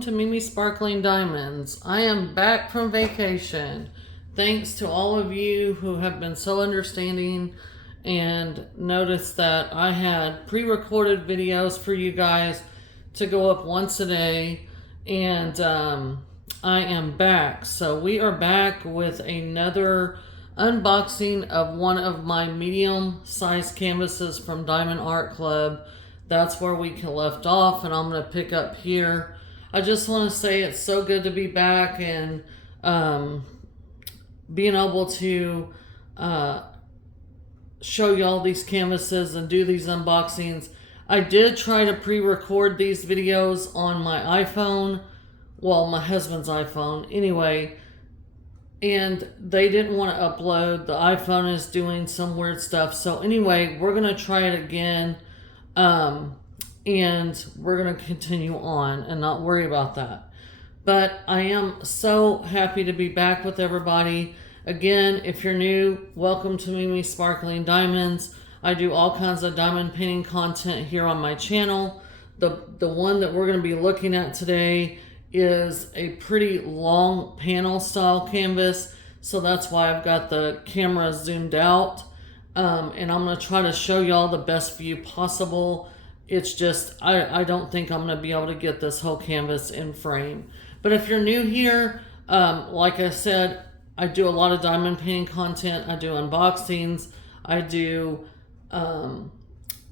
welcome to Mimi Sparkling Diamonds. I am back from vacation. Thanks to all of you who have been so understanding and noticed that I had pre-recorded videos for you guys to go up once a day, and I am back. So we are back with another unboxing of one of my medium-sized canvases from Diamond Art Club. That's where we left off, and I'm going to pick up here. I just want to say it's so good to be back and being able to show you all these canvases and do these unboxings. I did try to pre-record these videos on my iPhone, well, my husband's iPhone anyway, and they didn't want to upload. The iPhone is doing some weird stuff. So anyway, we're going to try it again. And we're going to continue on and not worry about that. But I am so happy to be back with everybody. Again, if you're new, welcome to Mimi Sparkling Diamonds. I do all kinds of diamond painting content here on my channel. The one that we're going to be looking at today is a pretty long panel style canvas. So that's why I've got the camera zoomed out. And I'm going to try to show y'all the best view possible. It's just, I don't think I'm going to be able to get this whole canvas in frame. But if you're new here, like I said, I do a lot of diamond painting content. I do unboxings. I do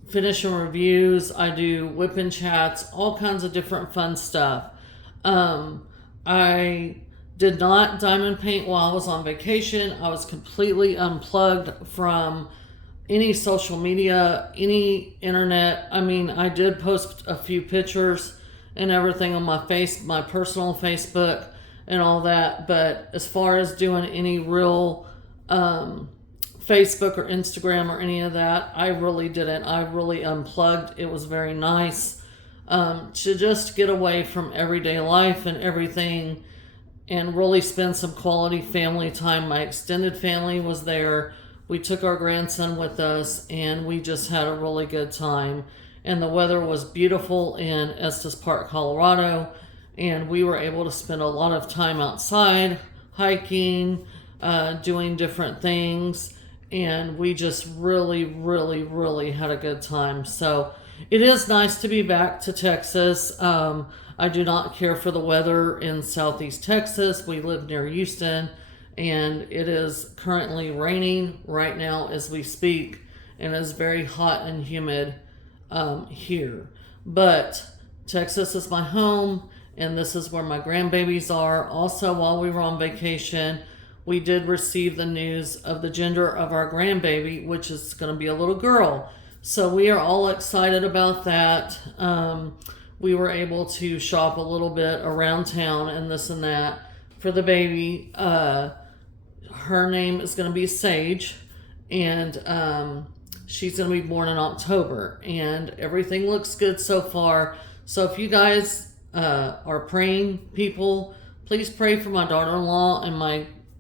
finish and reviews. I do whip and chats, all kinds of different fun stuff. I did not diamond paint while I was on vacation. I was completely unplugged from any social media, any internet. I mean, I did post a few pictures and everything on my personal Facebook and all that. But as far as doing any real Facebook or Instagram or any of that, I really didn't. I really unplugged. It was very nice to just get away from everyday life and everything and really spend some quality family time. My extended family was there. We took our grandson with us, and we just had a really good time. And the weather was beautiful in Estes Park, Colorado, and we were able to spend a lot of time outside, hiking, doing different things, and we just really, really, really had a good time. So it is nice to be back to Texas. I do not care for the weather in Southeast Texas. We live near Houston, and it is currently raining right now as we speak, and it's very hot and humid here. But Texas is my home, and this is where my grandbabies are. Also, while we were on vacation, we did receive the news of the gender of our grandbaby, which is going to be a little girl. So we are all excited about that. We were able to shop a little bit around town and this and that for the baby. Her name is going to be Sage, and she's going to be born in October, and everything looks good so far. So if you guys are praying people, please pray for my daughter-in-law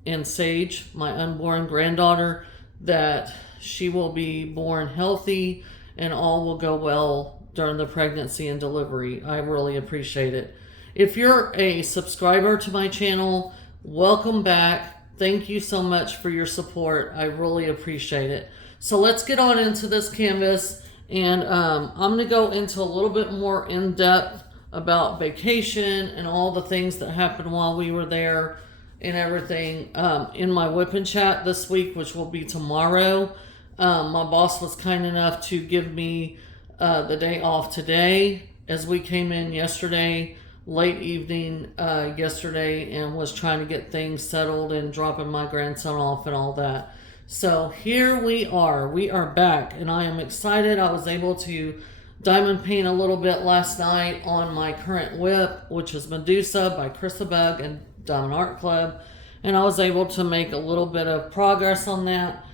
and Sage, my unborn granddaughter, that she will be born healthy and all will go well during the pregnancy and delivery. I really appreciate it. If you're a subscriber to my channel, welcome back. Thank you so much for your support. I really appreciate it. So let's get on into this canvas, and I'm going to go into a little bit more in depth about vacation and all the things that happened while we were there and everything in my whip and chat this week, which will be tomorrow. My boss was kind enough to give me the day off today, as we came in yesterday, late evening yesterday, and was trying to get things settled and dropping my grandson off and all that. So here we are back, and I am excited. I was able to diamond paint a little bit last night on my current whip, which is Medusa by Bug and Diamond Art Club, and I was able to make a little bit of progress on that,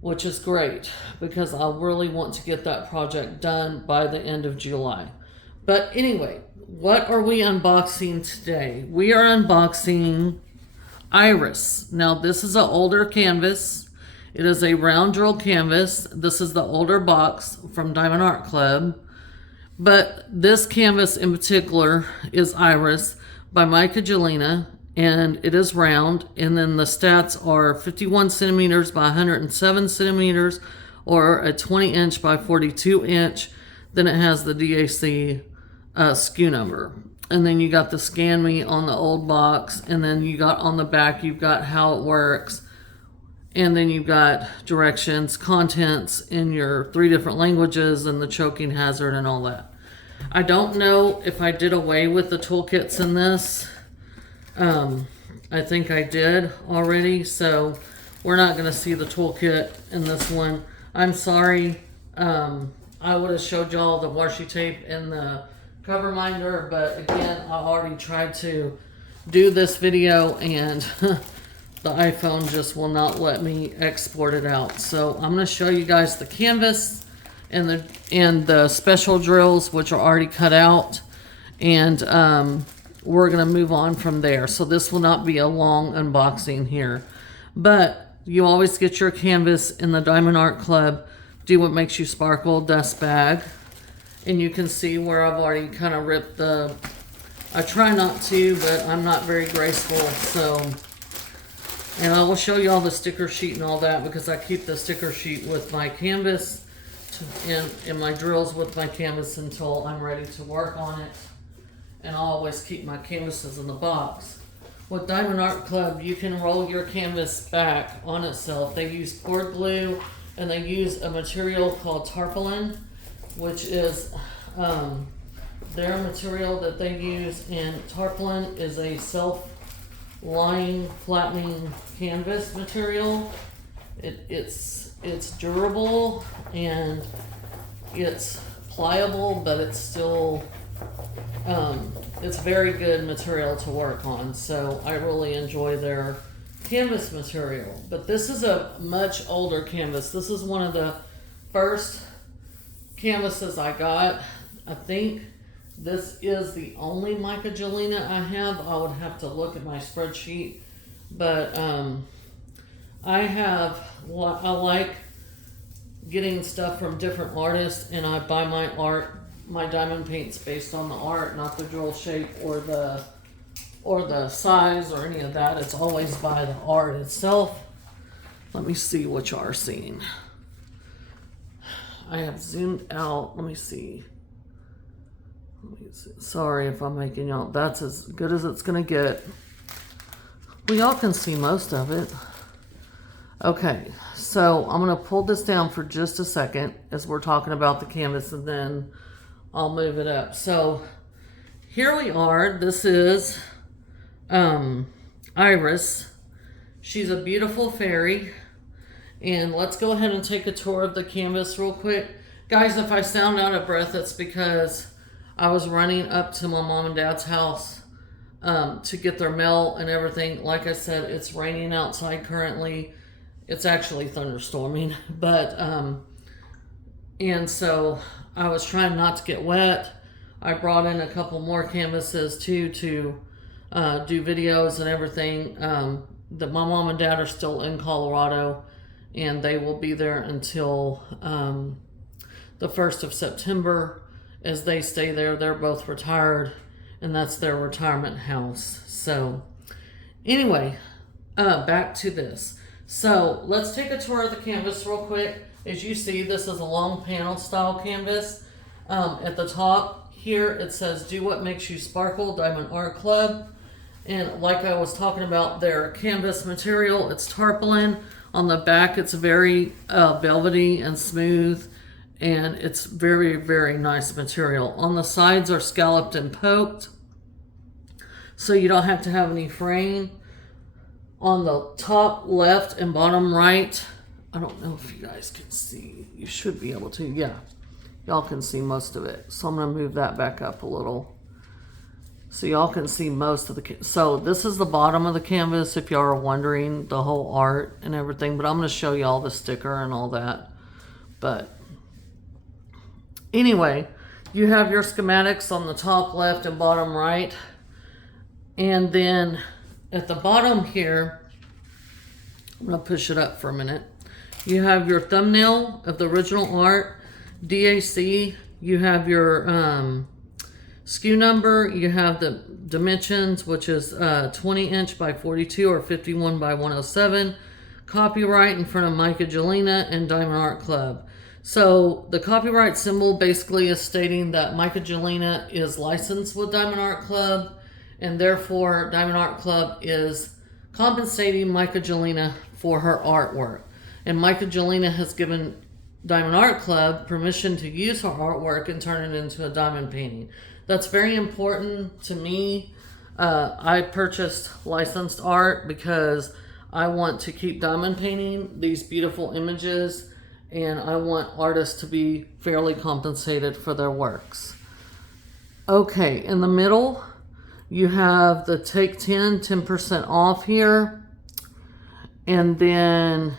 which is great because I really want to get that project done by the end of July. But anyway, what are we unboxing today? We are unboxing Iris. Now, this is an older canvas. It is a round drill canvas. This is the older box from Diamond Art Club. But this canvas in particular is Iris by Micah Jelena, and it is round. And then the stats are 51 centimeters by 107 centimeters, or a 20 inch by 42 inch. Then it has the DAC SKU number. And then you got the Scan Me on the old box. And then you got on the back, you've got how it works. And then you've got directions, contents in your 3 different languages, and the choking hazard and all that. I don't know if I did away with the toolkits in this. I think I did already, so we're not going to see the toolkit in this one. I'm sorry. I would have showed y'all the washi tape and the cover minder, but again, I already tried to do this video, and the iPhone just will not let me export it out. So I'm going to show you guys the canvas and the special drills, which are already cut out, and we're going to move on from there. So this will not be a long unboxing here, but you always get your canvas in the Diamond Art Club Do What Makes You Sparkle dust bag, and you can see where I've already kind of ripped the, I try not to, but I'm not very graceful, so. And I will show you all the sticker sheet and all that, because I keep the sticker sheet with my canvas and my drills with my canvas until I'm ready to work on it. And I'll always keep my canvases in the box. With Diamond Art Club, you can roll your canvas back on itself. They use poured glue, and they use a material called tarpaulin, which is their material that they use. And tarpaulin is a self-lying, flattening canvas material. It's durable and it's pliable, but it's still it's very good material to work on. So I really enjoy their canvas material. But this is a much older canvas. This is one of the first canvases I got. I think this is the only Micah Jelena I have. I would have to look at my spreadsheet, but I like getting stuff from different artists, and I buy my diamond paints based on the art, not the drill shape or the size or any of that. It's always by the art itself. Let me see what you are seeing. I have zoomed out. Let me see. Sorry if I'm making y'all. That's as good as it's gonna get. Well, y'all can see most of it. Okay, so I'm gonna pull this down for just a second as we're talking about the canvas, and then I'll move it up. So here we are. This is Iris. She's a beautiful fairy. And let's go ahead and take a tour of the canvas real quick. Guys, if I sound out of breath, it's because I was running up to my mom and dad's house to get their mail and everything. Like I said, it's raining outside currently. It's actually thunderstorming, but and so I was trying not to get wet. I brought in a couple more canvases too to do videos and everything. That my mom and dad are still in Colorado, and they will be there until the 1st of September. As they stay there, they're both retired, and that's their retirement house. So anyway, back to this. So let's take a tour of the canvas real quick. As you see, this is a long panel style canvas. At the top here, it says Do What Makes You Sparkle, Diamond Art Club. And like I was talking about, their canvas material, it's tarpaulin. On the back, it's very velvety and smooth, and it's very, very nice material. On the sides are scalloped and poked, so you don't have to have any fraying. On the top left and bottom right, I don't know if you guys can see. You should be able to, yeah. Y'all can see most of it. So I'm gonna move that back up a little, so y'all can see most of the, so this is the bottom of the canvas if y'all are wondering, the whole art and everything, but I'm going to show y'all the sticker and all that. But anyway, you have your schematics on the top left and bottom right. And then at the bottom here, I'm going to push it up for a minute. You have your thumbnail of the original art, DAC you have your SKU number, you have the dimensions, which is 20 inch by 42 or 51 by 107, copyright in front of Micah Jelena and Diamond Art Club. So the copyright symbol basically is stating that Micah Jelena is licensed with Diamond Art Club, and therefore Diamond Art Club is compensating Micah Jelena for her artwork. And Micah Jelena has given Diamond Art Club permission to use her artwork and turn it into a diamond painting. That's very important to me. I purchased licensed art because I want to keep diamond painting these beautiful images, and I want artists to be fairly compensated for their works. Okay, in the middle, you have the take 10% off here. And then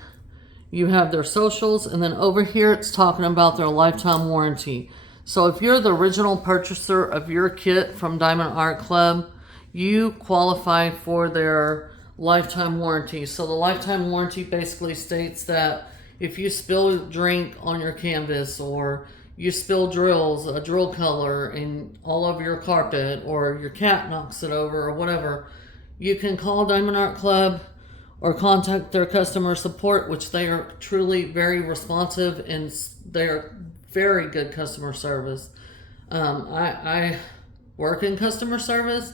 you have their socials. And then over here, it's talking about their lifetime warranty. So if you're the original purchaser of your kit from Diamond Art Club, you qualify for their lifetime warranty. So the lifetime warranty basically states that if you spill drink on your canvas, or you spill a drill color in all over your carpet, or your cat knocks it over or whatever, you can call Diamond Art Club or contact their customer support, which they are truly very responsive and they're very good customer service. I work in customer service,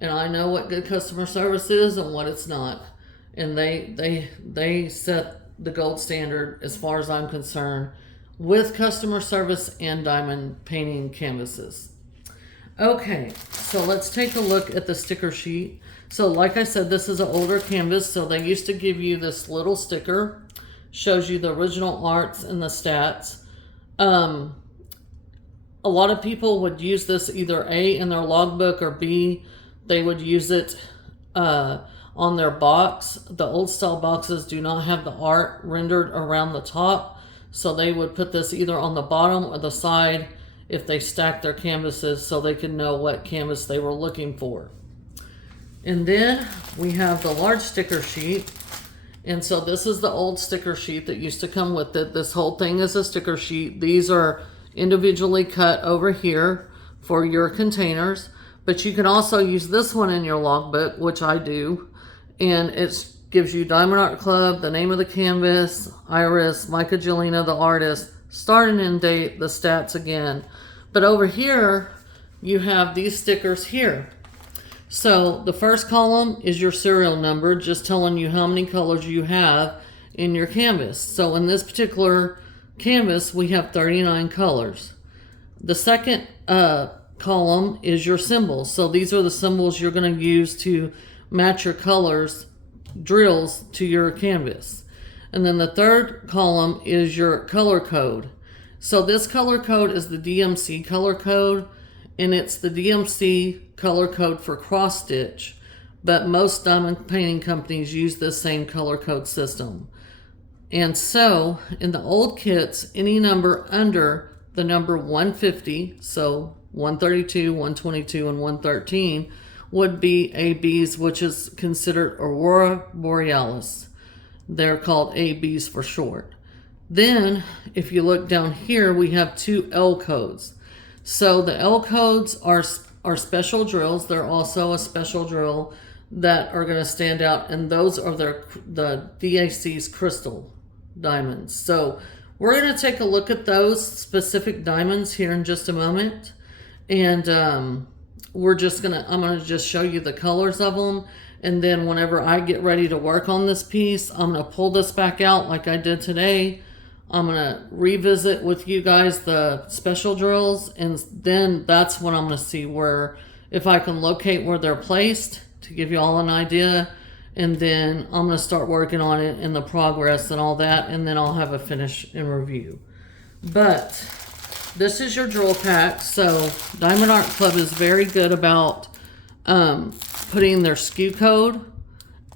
and I know what good customer service is and what it's not. And they set the gold standard as far as I'm concerned with customer service and diamond painting canvases. Okay, so let's take a look at the sticker sheet. So like I said, this is an older canvas, so they used to give you this little sticker, shows you the original arts and the stats. A lot of people would use this either A, in their logbook, or B, they would use it on their box. The old style boxes do not have the art rendered around the top, so they would put this either on the bottom or the side if they stacked their canvases, so they could know what canvas they were looking for. And then we have the large sticker sheet. And so this is the old sticker sheet that used to come with it. This whole thing is a sticker sheet. These are individually cut over here for your containers, but you can also use this one in your logbook, which I do. And it gives you Diamond Art Club, the name of the canvas, iris, Micah Jelena, the artist, start and end date, the stats again. But over here, you have these stickers here. So the first column is your serial number, just telling you how many colors you have in your canvas. So in this particular canvas, we have 39 colors. The second column is your symbols. So these are the symbols you're going to use to match your colors, drills, to your canvas. And then the third column is your color code. So this color code is the DMC color code, and it's the DMC color code for cross stitch, but most diamond painting companies use this same color code system. And so in the old kits, any number under the number 150, so 132, 122, and 113 would be ABs, which is considered Aurora Borealis. They're called ABs for short. Then if you look down here, we have two L codes. So the L codes are special drills. They're also a special drill that are going to stand out, and those are the DAC's crystal diamonds. So we're going to take a look at those specific diamonds here in just a moment, and I'm going to just show you the colors of them, and then whenever I get ready to work on this piece, I'm going to pull this back out like I did today. I'm going to revisit with you guys the special drills, and then that's when I'm going to see if I can locate where they're placed to give you all an idea, and then I'm going to start working on it and the progress and all that, and then I'll have a finish and review. But this is your drill pack. So Diamond Art Club is very good about putting their SKU code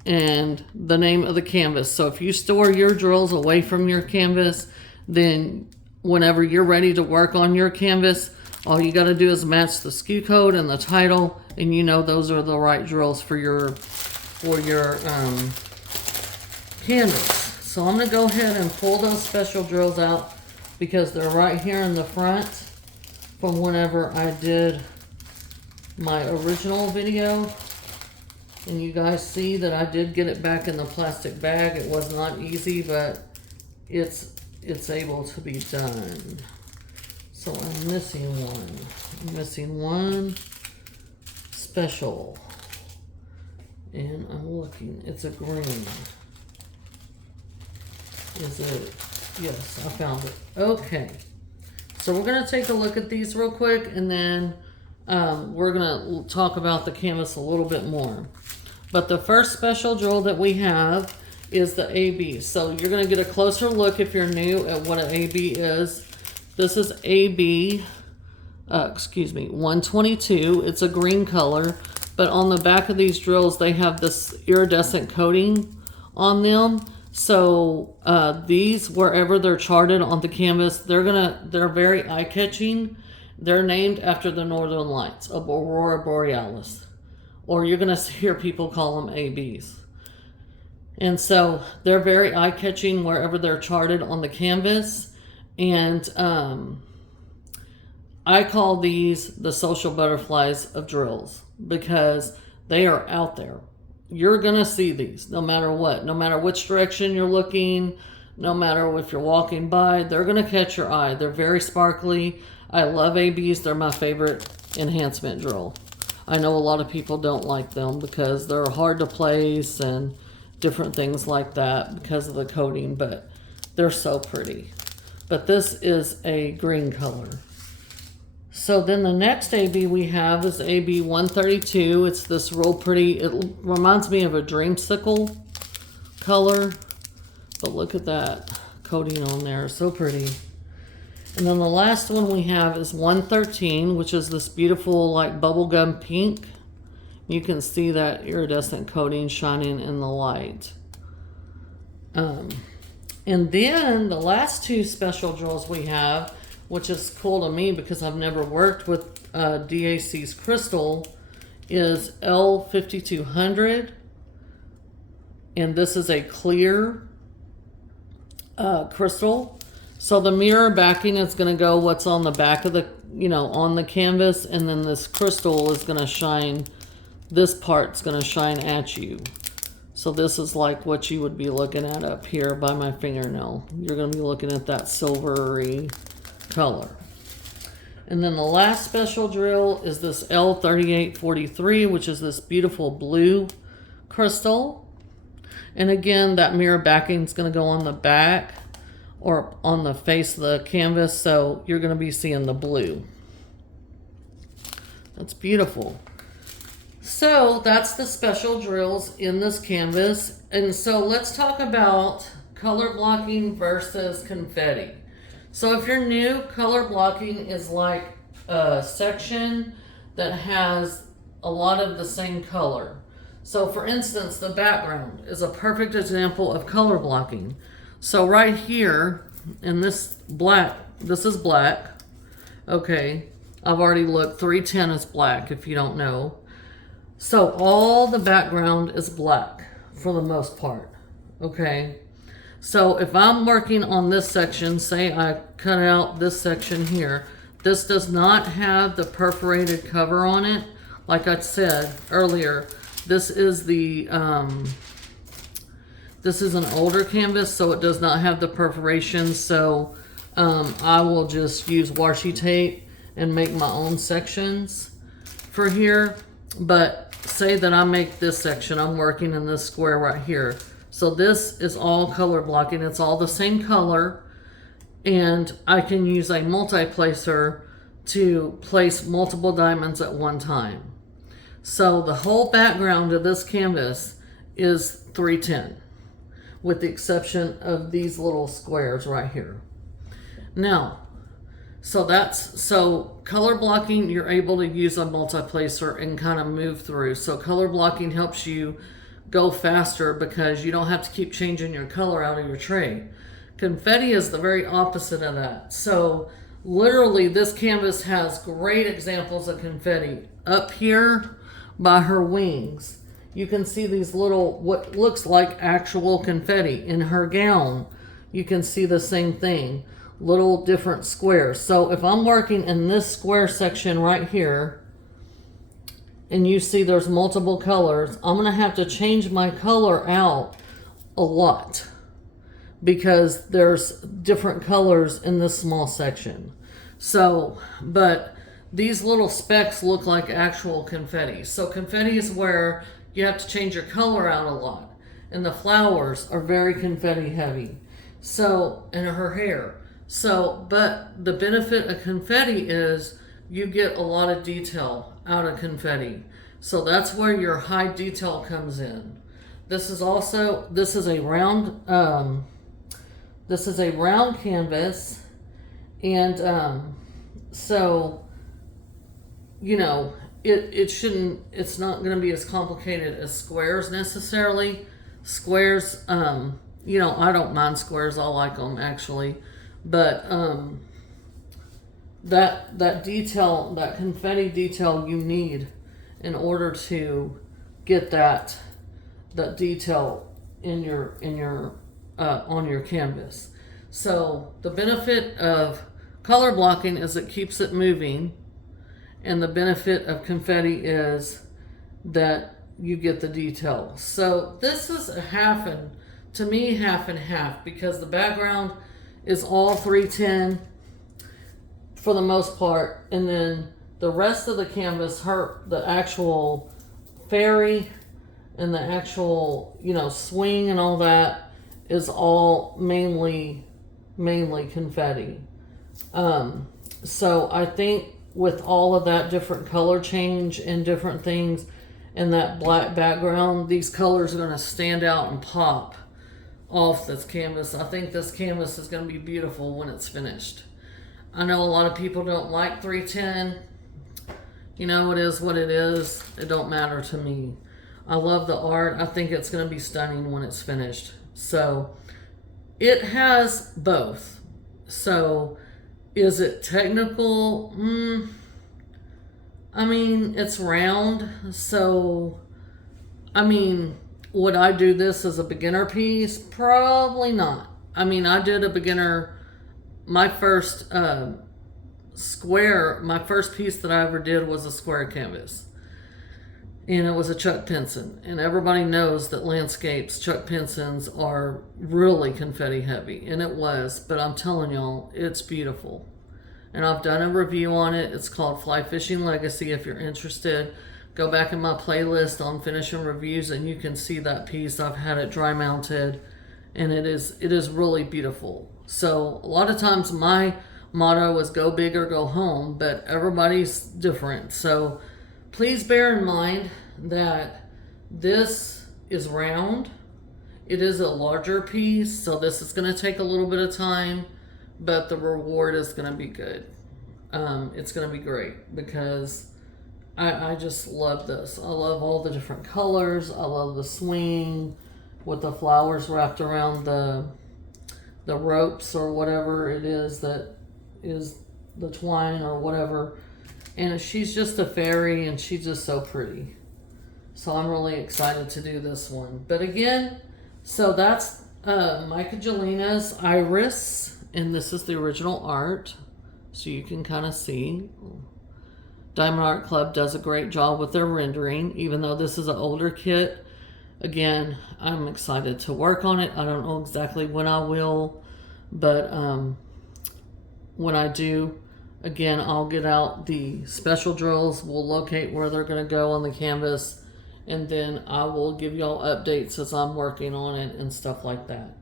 and the name of the canvas. So if you store your drills away from your canvas, then whenever you're ready to work on your canvas, all you got to do is match the SKU code and the title, and you know those are the right drills for your canvas. So I'm going to go ahead and pull those special drills out because they're right here in the front. from whenever I did my original video. And you guys see that I did get it back in the plastic bag. It was not easy, but it's able to be done. So I'm missing one. I'm missing one special. And I'm looking. It's a green. Is it? Yes, I found it. Okay. So we're going to take a look at these real quick, and then we're going to talk about the canvas a little bit more. But the first special drill that we have is the AB. So you're going to get a closer look if you're new at what an AB is. This is AB, 122. It's a green color, but on the back of these drills, they have this iridescent coating on them. So these, wherever they're charted on the canvas, they're very eye-catching. They're named after the Northern Lights of Aurora Borealis, or you're gonna hear people call them ABs. And so they're very eye-catching wherever they're charted on the canvas. And I call these the social butterflies of drills because they are out there. You're going to see these no matter what, no matter which direction you're looking, no matter if you're walking by, they're going to catch your eye. They're very sparkly. I love ABs. They're my favorite enhancement drill. I know a lot of people don't like them because they're hard to place and different things like that because of the coating, but they're so pretty. But this is a green color. So then the next AB we have is AB 132. It's this real pretty, it reminds me of a dreamsicle color, but look at that coating on there, so pretty. And then the last one we have is 113, which is this beautiful like bubblegum pink. You can see that iridescent coating shining in the light. And then the last two special drills we have, which is cool to me because I've never worked with DAC's crystal, is L5200. And this is a clear crystal. So the mirror backing is going to go what's on the back of the, on the canvas. And then this crystal is going to shine, this part's going to shine at you. So this is like what you would be looking at up here by my fingernail. You're going to be looking at that silvery color. And then the last special drill is this L3843, which is this beautiful blue crystal. And again, that mirror backing is going to go on the back or on the face of the canvas, so you're going to be seeing the blue. That's beautiful. So that's the special drills in this canvas. And so let's talk about color blocking versus confetti. So if you're new, color blocking is like a section that has a lot of the same color. So for instance, the background is a perfect example of color blocking. So right here in this black, this is black. Okay, I've already looked, 310 is black if you don't know. So all the background is black for the most part, okay? So if I'm working on this section, say I cut out this section here, this does not have the perforated cover on it. Like I said earlier, this is the, this is an older canvas, so it does not have the perforation. So I will just use washi tape and make my own sections for here. But say that I make this section, I'm working in this square right here. So this is all color blocking. It's all the same color. And I can use a multi-placer to place multiple diamonds at one time. So the whole background of this canvas is 310, with the exception of these little squares right here. Now, so color blocking, you're able to use a multi-placer and kind of move through. So color blocking helps you go faster because you don't have to keep changing your color out of your tray. Confetti is the very opposite of that. So literally this canvas has great examples of confetti. Up here by her wings, you can see these little, what looks like actual confetti. In her gown, you can see the same thing. little different squares. So if I'm working in this square section right here, and you see there's multiple colors, I'm going to have to change my color out a lot because there's different colors in this small section. So, but these little specks look like actual confetti. So confetti is where you have to change your color out a lot. And the flowers are very confetti heavy. So, and her hair. So, but the benefit of confetti is you get a lot of detail out of confetti. So that's where your high detail comes in. This is a round canvas, and so, you know, it's not going to be as complicated as squares necessarily. Squares, you know, I don't mind squares. I like them actually, but that detail, that confetti detail, you need in order to get that detail in your on your canvas. So the benefit of color blocking is it keeps it moving, and the benefit of confetti is that you get the detail. So this is half and half, because the background is all 310 for the most part, and then the rest of the canvas, the actual fairy and the actual, you know, swing and all that is all mainly confetti. So I think with all of that different color change and different things and that black background, these colors are going to stand out and pop off this canvas. I think this canvas is going to be beautiful when it's finished. I know a lot of people don't like 310. You know, it is what it is. It don't matter to me. I love the art. I think it's going to be stunning when it's finished. So it has both. So is it technical? I mean, it's round. So, I mean, would I do this as a beginner piece? Probably not. I mean, I did a beginner, my first my first piece that I ever did was a square canvas. And it was a Chuck Pinson. And everybody knows that landscapes, Chuck Pinsons are really confetti heavy. And it was, but I'm telling y'all, it's beautiful. And I've done a review on it. It's called Fly Fishing Legacy. If you're interested, go back in my playlist on finishing reviews and you can see that piece. I've had it dry mounted, and it is really beautiful. So a lot of times my motto is go big or go home, but everybody's different. So please bear in mind that this is round. It is a larger piece, so this is going to take a little bit of time, but the reward is going to be good. It's going to be great because I just love this. I love all the different colors. I love the swing with the flowers wrapped around the ropes or whatever it is that is the twine or whatever. And she's just a fairy, and she's just so pretty. So I'm really excited to do this one. But again, so that's Michaelina's Iris, and this is the original art. So you can kind of see. Diamond Art Club does a great job with their rendering, even though this is an older kit. Again, I'm excited to work on it. I don't know exactly when I will, but when I do, again, I'll get out the special drills. We'll locate where they're going to go on the canvas, and then I will give y'all updates as I'm working on it and stuff like that.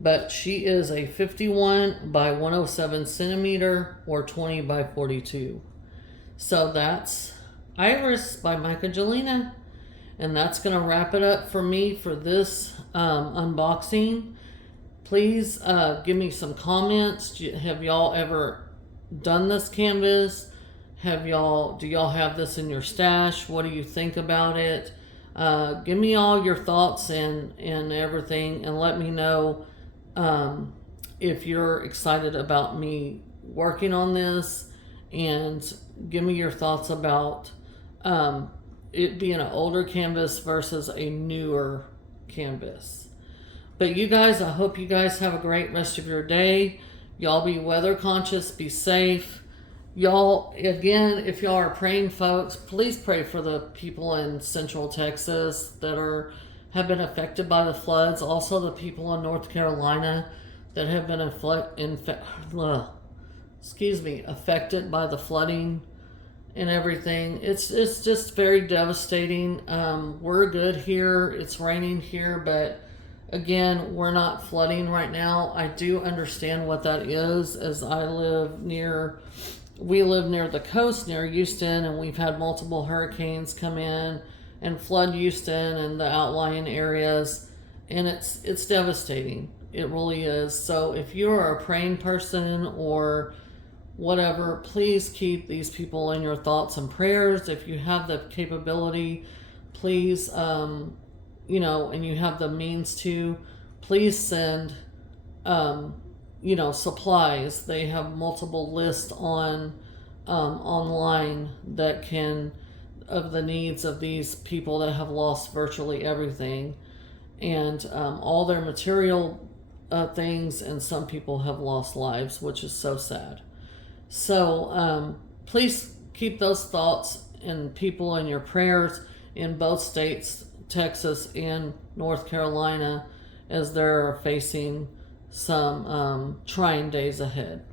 But she is a 51 by 107 centimeter or 20 by 42. So that's Iris by Michaelina. And that's going to wrap it up for me for this unboxing. Please give me some comments. Have y'all ever done this canvas? Do y'all have this in your stash? What do you think about it? Give me all your thoughts and everything, and let me know if you're excited about me working on this, and give me your thoughts about it being an older canvas versus a newer canvas. But you guys, I hope you guys have a great rest of your day. Y'all be weather conscious, be safe. Y'all, again, if y'all are praying folks, please pray for the people in Central Texas that have been affected by the floods. Also, the people in North Carolina that have been affected by the flooding and everything. It's just very devastating. We're good here. It's raining here, but again, we're not flooding right now. I do understand what that is, as we live near the coast near Houston, and we've had multiple hurricanes come in and flood Houston and the outlying areas, and it's devastating. It really is. So if you are a praying person or whatever, please keep these people in your thoughts and prayers. If you have the capability, please, and you have the means to, please send, supplies. They have multiple lists online of the needs of these people that have lost virtually everything, and all their material things, and some people have lost lives, which is so sad. So please keep those thoughts and people in your prayers in both states, Texas and North Carolina, as they're facing some trying days ahead.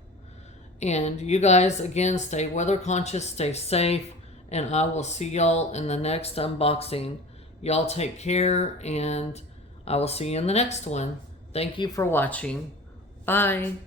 And you guys, again, stay weather conscious, stay safe, and I will see y'all in the next unboxing. Y'all take care, and I will see you in the next one. Thank you for watching. Bye.